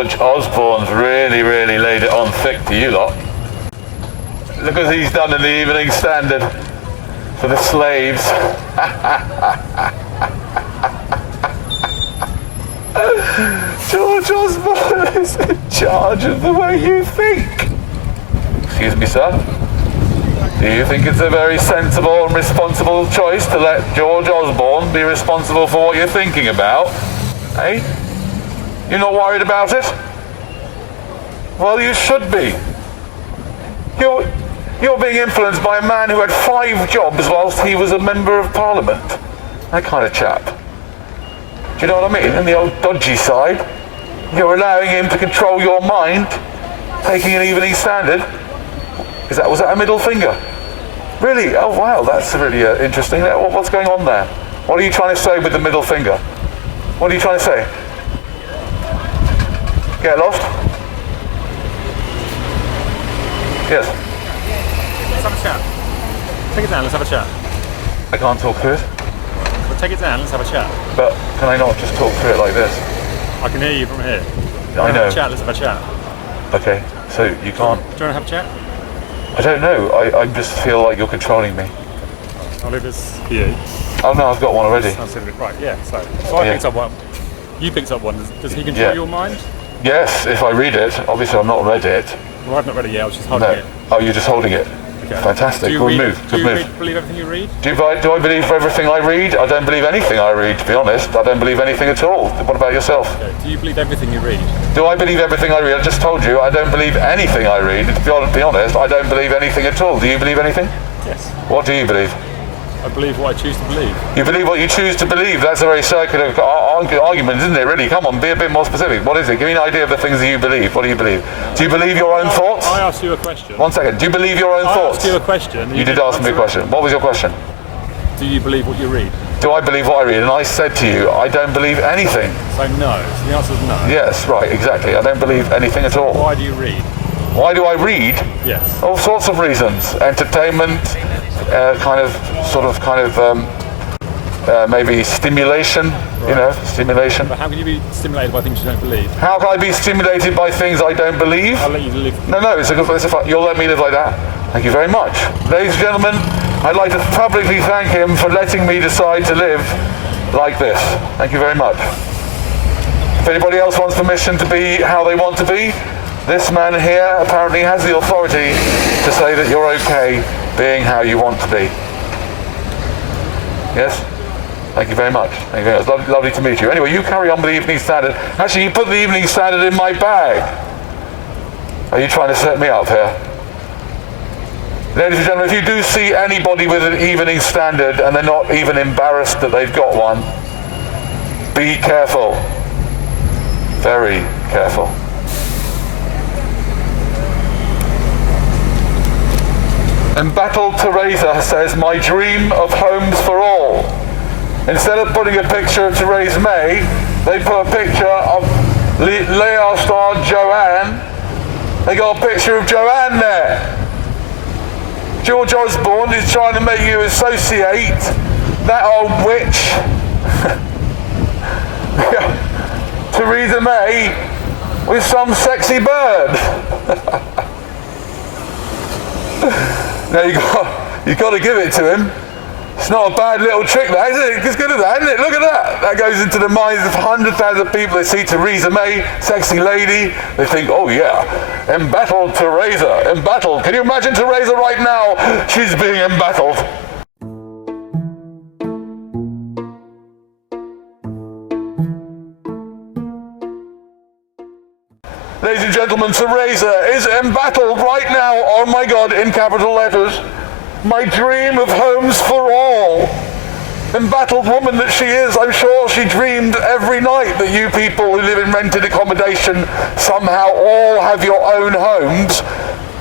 George Osborne's really, really laid it on thick to you lot. Look what he's done in the Evening Standard for the slaves. George Osborne is in charge of the way you think. Excuse me, sir. Do you think it's a very sensible and responsible choice to let George Osborne be responsible for what you're thinking about? Eh? You're not worried about it? Well, you should be. You're being influenced by a man who had 5 jobs whilst he was a member of Parliament. That kind of chap. Do you know what I mean? And the old dodgy side. You're allowing him to control your mind, taking an Evening Standard. Was that a middle finger? Really? Oh wow, that's really interesting. What's going on there? What are you trying to say with the middle finger? What are you trying to say? Get lost? Yes. Let's have a chat. Take it down, let's have a chat. I can't talk through it. Well, take it down, let's have a chat. But can I not just talk through it like this? I can hear you from here. I know. Let's have a chat. Okay, so you can't... Do you want to have a chat? I don't know. I just feel like you're controlling me. I'll leave this for you. Oh no, I've got one already. Right, yeah. So I picked up one. You picked up one. Does he control your mind? Yes, if I read it. Obviously, I've not read it. Well, I've not read it yet. I was just holding it. Oh, you're just holding it. Okay. Fantastic. Good move. Do you believe everything you read? Do I believe everything I read? I don't believe anything I read, to be honest. I don't believe anything at all. What about yourself? Okay. Do you believe everything you read? Do I believe everything I read? I just told you I don't believe anything I read. To be honest, I don't believe anything at all. Do you believe anything? Yes. What do you believe? I believe what I choose to believe. You believe what you choose to believe? That's a very circular argument, isn't it, really? Come on, be a bit more specific. What is it? Give me an idea of the things that you believe. What do you believe? Do you believe your own thoughts? I asked you a question. 1 second. Do you believe your own thoughts? I asked you a question. You did ask me a question. What was your question? Do you believe what you read? Do I believe what I read? And I said to you, I don't believe anything. So no. So the answer is no. Yes, right, exactly. I don't believe anything at all. Why do you read? Why do I read? Yes. All sorts of reasons. Entertainment, maybe stimulation, right. Stimulation. But how can you be stimulated by things you don't believe? How can I be stimulated by things I don't believe? I'll let you live. No, you'll let me live like that. Thank you very much. Ladies and gentlemen, I'd like to publicly thank him for letting me decide to live like this. Thank you very much. If anybody else wants permission to be how they want to be, this man here apparently has the authority to say that you're okay being how you want to be. Yes? Thank you very much. Thank you very much. Lovely to meet you. Anyway, you carry on with the Evening Standard. Actually, you put the Evening Standard in my bag. Are you trying to set me up here? Ladies and gentlemen, if you do see anybody with an Evening Standard and they're not even embarrassed that they've got one, be careful. Very careful. Embattled Teresa says, my dream of homes for all. Instead of putting a picture of Theresa May, they put a picture of Lear star Joanne. They got a picture of Joanne there. George Osborne is trying to make you associate that old witch, Theresa May, with some sexy bird. Now you got to give it to him. It's not a bad little trick, that, is it? It's good at that, isn't it? Look at that. That goes into the minds of 100,000 people. They see Theresa May, sexy lady. They think, oh yeah, embattled Teresa, embattled. Can you imagine Teresa right now? She's being embattled. Ladies and gentlemen, Teresa is embattled right now, oh my God, in capital letters. My dream of homes for all. Embattled woman that she is, I'm sure she dreamed every night that you people who live in rented accommodation somehow all have your own homes.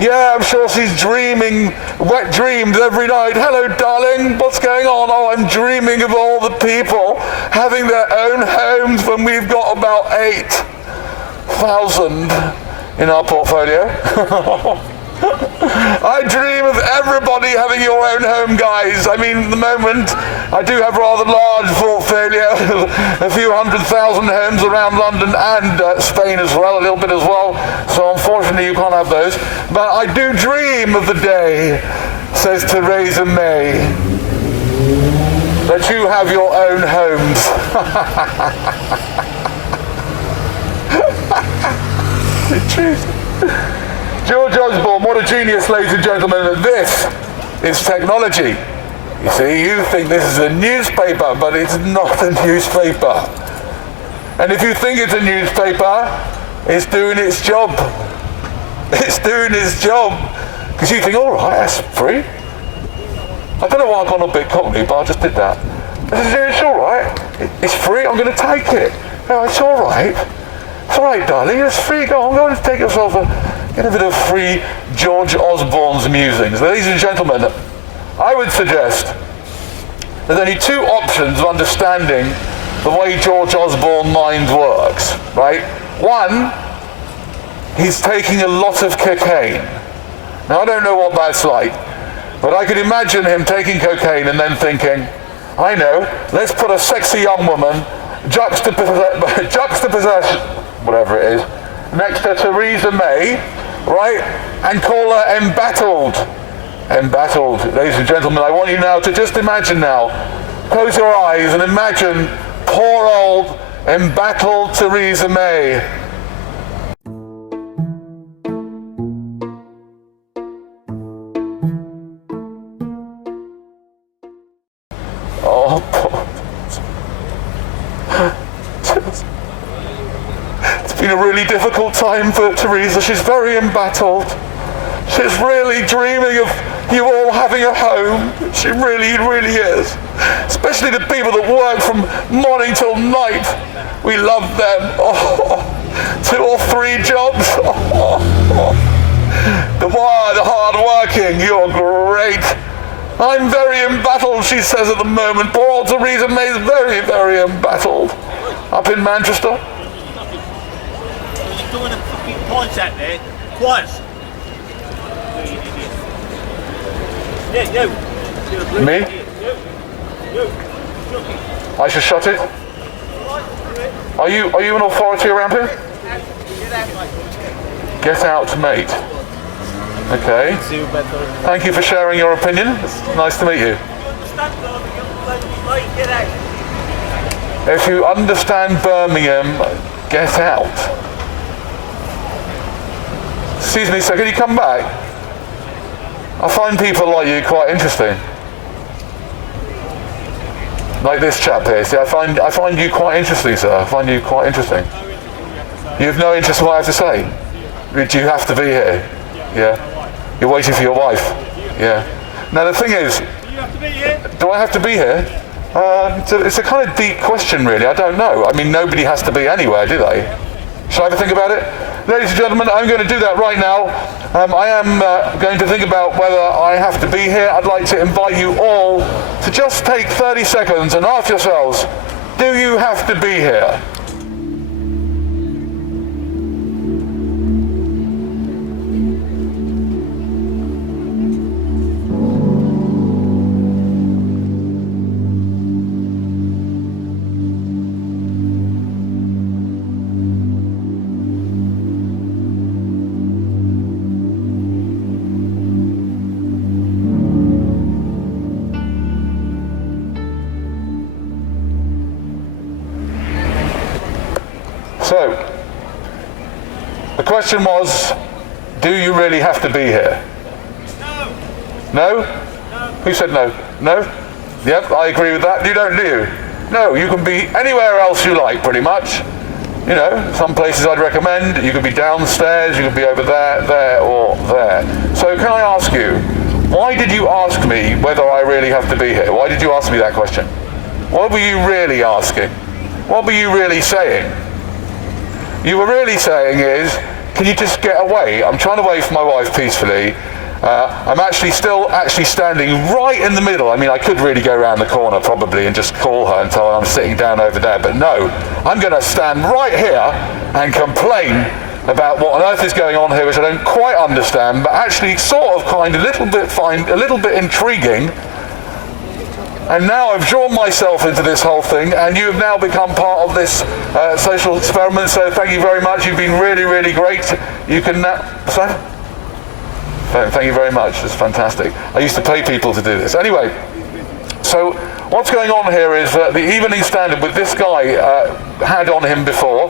Yeah, I'm sure she's dreaming, wet dreams every night. Hello, darling, what's going on? Oh, I'm dreaming of all the people having their own homes when we've got about 8,000 in our portfolio. I dream of everybody having your own home, guys. I mean, at the moment, I do have rather large portfolio, a few 100,000 homes around London and Spain as well, a little bit as well. So unfortunately, you can't have those. But I do dream of the day, says Theresa May, that you have your own homes. George Osborne, what a genius, ladies and gentlemen. This is technology. You see, you think this is a newspaper, but it's not a newspaper. And if you think it's a newspaper, it's doing its job. It's doing its job. Because you think, all right, that's free. I don't know why I've gone a bit cockney, but I just did that. I said, it's all right. It's free. I'm going to take it. No, it's all right. It's all right, darling. It's free. Go on, go and take yourself get a bit of free George Osborne's musings. Ladies and gentlemen, I would suggest there's only two options of understanding the way George Osborne's mind works, right? One, he's taking a lot of cocaine. Now, I don't know what that's like, but I could imagine him taking cocaine and then thinking, I know, let's put a sexy young woman juxtaposition, whatever it is, next to Theresa May, right, and call her embattled. Embattled. Ladies and gentlemen, I want you now to just imagine now, close your eyes and imagine poor old embattled Theresa May. Oh, poor. It's been a really difficult time for Theresa. She's very embattled. She's really dreaming of you all having a home. She really, really is. Especially the people that work from morning till night. We love them. Oh, 2 or 3 jobs. The hard working. You're great. I'm very embattled, she says at the moment. Poor old Theresa May is very, very embattled. Up in Manchester. You're doing a fucking points out there. Twice. Yeah, you. Me? You. I should shut it? Are you an authority around here? Get out, mate. Okay. Thank you for sharing your opinion. It's nice to meet you. If you understand Birmingham, get out. Excuse me, sir, can you come back? I find people like you quite interesting. Like this chap here. See, I find you quite interesting, sir. I find you quite interesting. You have no interest in what I have to say? Do you have to be here? Yeah. You're waiting for your wife? Yeah. Now the thing is, do I have to be here? It's a kind of deep question, really. I don't know. I mean, nobody has to be anywhere, do they? Shall I have a think about it? Ladies and gentlemen, I'm going to do that right now. I am going to think about whether I have to be here. I'd like to invite you all to just take 30 seconds and ask yourselves, do you have to be here? So, the question was, do you really have to be here? No. No? No? Who said no? No? Yep, I agree with that. You don't, do you? No, you can be anywhere else you like, pretty much. You know, some places I'd recommend. You could be downstairs, you could be over there, there, or there. So can I ask you, why did you ask me whether I really have to be here? Why did you ask me that question? What were you really asking? What were you really saying? You were really saying is, can you just get away? I'm trying to wait for my wife peacefully. I'm actually still standing right in the middle. I mean, I could really go around the corner probably and just call her and tell her I'm sitting down over there, but no, I'm going to stand right here and complain about what on earth is going on here, which I don't quite understand, but actually sort of find a little bit intriguing. And now I've drawn myself into this whole thing, and you have now become part of this social experiment, so thank you very much. You've been really, really great. You can now... Thank you very much. It's fantastic. I used to pay people to do this. Anyway, so what's going on here is the Evening Standard with this guy had on him before.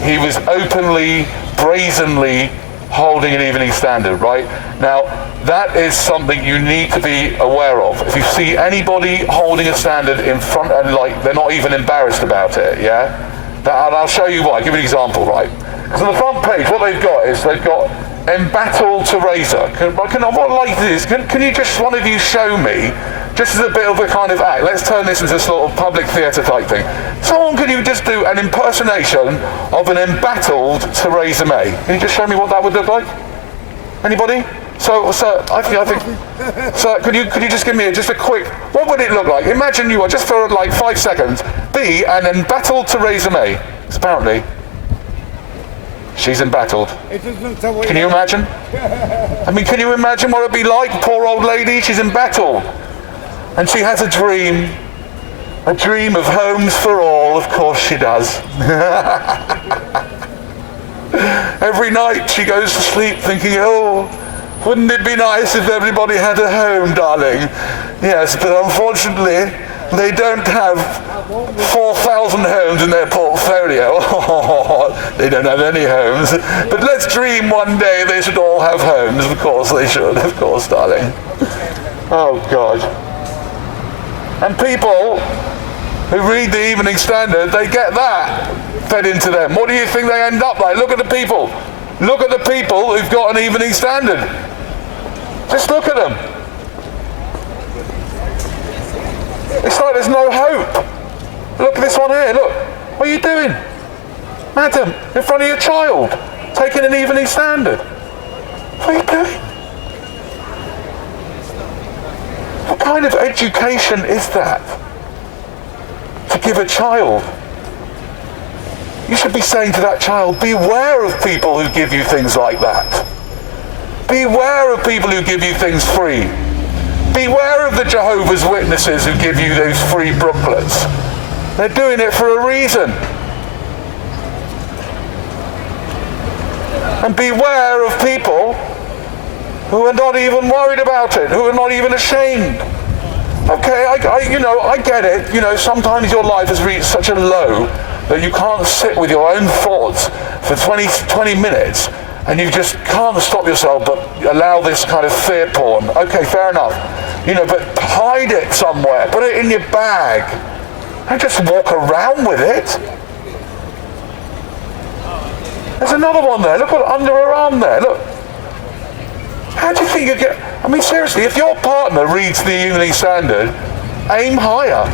He was openly, brazenly holding an Evening Standard, right? Now, that is something you need to be aware of. If you see anybody holding a standard in front and like they're not even embarrassed about it, yeah? And I'll show you why. I'll give you an example, right? Because on the front page, what they've got is they've got embattled Teresa. Can you just, one of you show me, just as a bit of a kind of act, let's turn this into a sort of public theatre type thing. Someone, can you just do an impersonation of an embattled Theresa May? Can you just show me what that would look like? Anybody? So I think, so could you just give me just a quick, what would it look like? Imagine you are, just for like 5 seconds, be an embattled Theresa May. Because apparently, she's embattled. Can you imagine? I mean, can you imagine what it'd be like? Poor old lady, she's embattled. And she has a dream of homes for all, of course she does. Every night she goes to sleep thinking, oh, wouldn't it be nice if everybody had a home, darling? Yes, but unfortunately, they don't have 4,000 homes in their portfolio. They don't have any homes. But let's dream one day they should all have homes. Of course they should, of course, darling. Oh, God. And people who read the Evening Standard, they get that fed into them. What do you think they end up like? Look at the people. Look at the people who've got an Evening Standard. Just look at them. It's like there's no hope. Look at this one here, look. What are you doing? Madam, in front of your child, taking an Evening Standard. What are you doing? What kind of education is that to give a child? You should be saying to that child, beware of people who give you things like that. Beware of people who give you things free. Beware of the Jehovah's Witnesses who give you those free booklets. They're doing it for a reason. And beware of people who are not even worried about it, who are not even ashamed. Okay, I get it. Sometimes your life has reached such a low that you can't sit with your own thoughts for 20 minutes, and you just can't stop yourself but allow this kind of fear porn. Okay, fair enough. But hide it somewhere. Put it in your bag. Don't just walk around with it. There's another one there. Look under her arm there. Look. How do you think you get... I mean, seriously, if your partner reads the Evening Standard, aim higher.